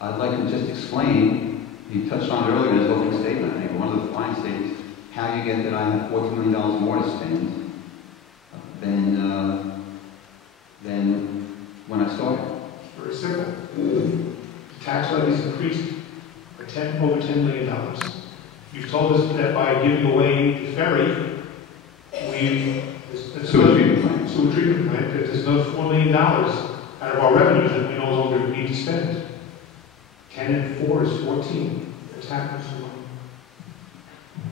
I'd like to just explain, you touched on it earlier in his opening statement, I think, one of the fine statements, how you get that I have $14 million more to spend than when I started. Very simple. The tax levies increased by over $10 million. You've told us that by giving away the ferry, Sewer treatment plant, that there's another $4 million out of our revenues that we no longer need to spend. 10 and 4 is 14. What's happening to money?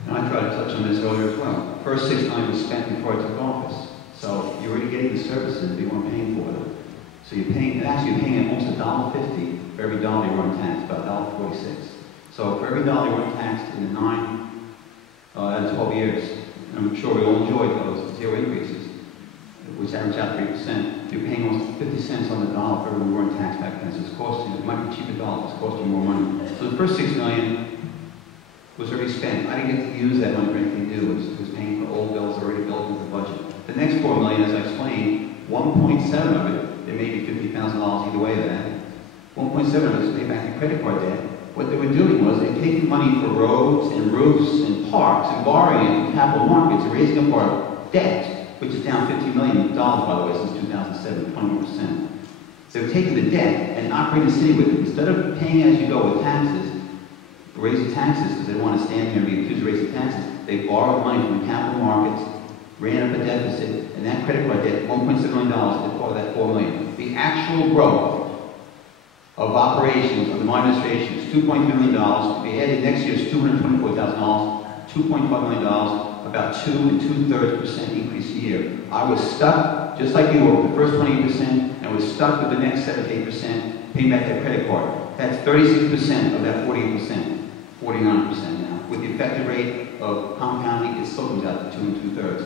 And I tried to touch on this earlier as well. First 6 million was spent before I took office. So you're already getting the services, but you weren't paying for them. So you're paying, actually you're paying almost $1.50 for every dollar you run taxed, about $1.46. So for every dollar you run taxed in the 12 years, and I'm sure we all enjoyed those 0 increases, which average out 3%, you're paying almost 50 cents on the dollar for every run tax back then. So it's costing you, it might be cheaper dollars, it's costing you more money. So the first 6 million was already spent. I didn't get to use that money for anything new. It was paying for old bills already built into the budget. The next 4 million, as I explained, 1.7 of it, there may be $50,000 either way of that. 1.7 of it is pay back the credit card debt. What they were doing was they're taking money for roads and roofs and parks and borrowing it from capital markets and raising up our debt, which is down $50 million, by the way, since 2007, 21%. They're taking the debt and operating the city with it. Instead of paying as you go with taxes, raising taxes because they don't want to stand here and be accused of raising taxes, they borrowed money from the capital markets, ran up a deficit, and that credit card debt, $1.7 million, is part of that $4 million. The actual growth of operations of the administration is $2.3 million. To be added next year is $224,000, $2.5 million, about 2 2/3% increase a year. I was stuck, just like you were, with the first 28%, and was stuck with the next 7 to 8%, paying back that credit card. That's 36% of that 48%, 49% now. With the effective rate of compounding, it still comes out to 2 2/3.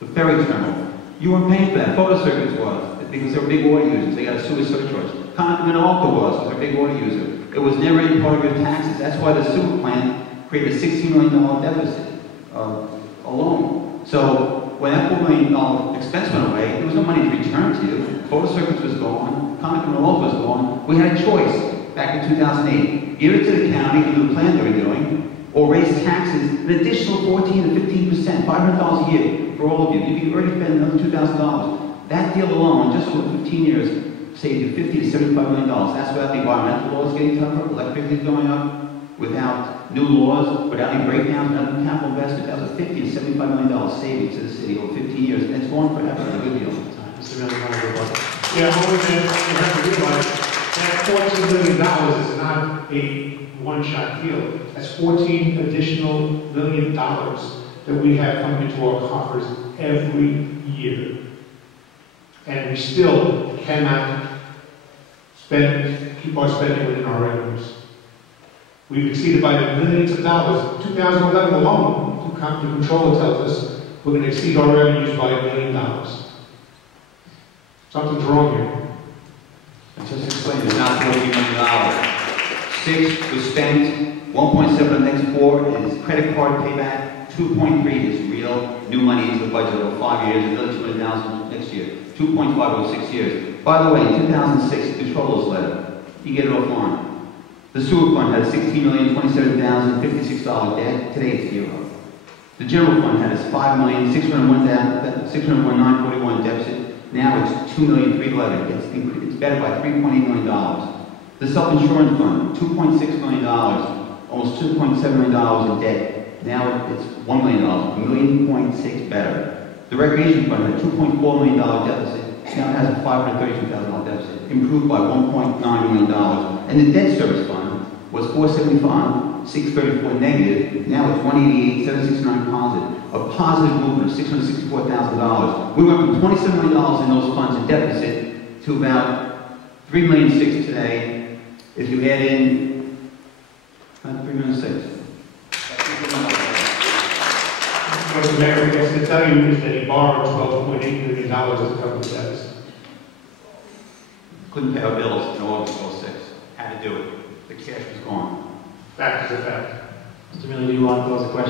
The ferry terminal, you weren't paying for that. Photo circuits was, because they were big water users. They got a sewer surcharge. Continental was, because they're a big water user. It was never any part of your taxes. That's why the sewer plant created a $16 million deficit alone. So when that $4 million expense went away, there was no money to return to you. Photo circuits was gone. Continental was gone. We had a choice back in 2008. Give it to the county under the plan they were doing, or raise taxes an additional 14 to 15%, $500 a year for all of you. You could already spend another $2,000. That deal alone, just over 15 years, saved you $50 to $75 million. That's without the environmental laws getting tougher, electricity going up, without new laws, without any breakdowns, without any capital investment. That was a $50 to $75 million savings to the city over 15 years, and it's gone forever. It's a good deal. Mr. Meli, want to go back? Yeah, more than you have to realize that $14 million is not a one-shot deal. That's $14 additional million that we have coming into our coffers every year. And we still cannot keep our spending within our revenues. We've exceeded by millions of dollars. 2011 alone, the controller tells us we're going to exceed our revenues by $1 million. Something's wrong here. I just explained it's not $14 million. 6 was spent, 1.7 the next 4 is credit card payback, 2.3 is real new money into the budget over 5 years, another $200,000 next year, 2.5 over 6 years. By the way, in 2006, the controller's letter, you get it offline. The sewer fund had a $16,027,056 debt. Today it's 0. The general fund had a $5,601,941 deficit. Now it's $2,311,000. It's better by $3.8 million. The self-insurance fund, $2.6 million, almost $2.7 million in debt. Now it's $1 million, $1.6 million better. The recreation fund had a $2.4 million deficit. Now it has a $532,000 deficit, improved by $1.9 million. And the debt service fund was $475, $634 negative. Now it's $188, $769 positive. A positive movement of $664,000. We went from $27 million in those funds in deficit to about $3.6 million today. If you add in $3.6 million. What the mayor gets to tell you is that he borrowed $12.8 million as a couple of debts. Couldn't pay our bills in August of 06. Had to do it. The cash was gone. Fact is a fact. Mr. Meli, do you want to pose a question?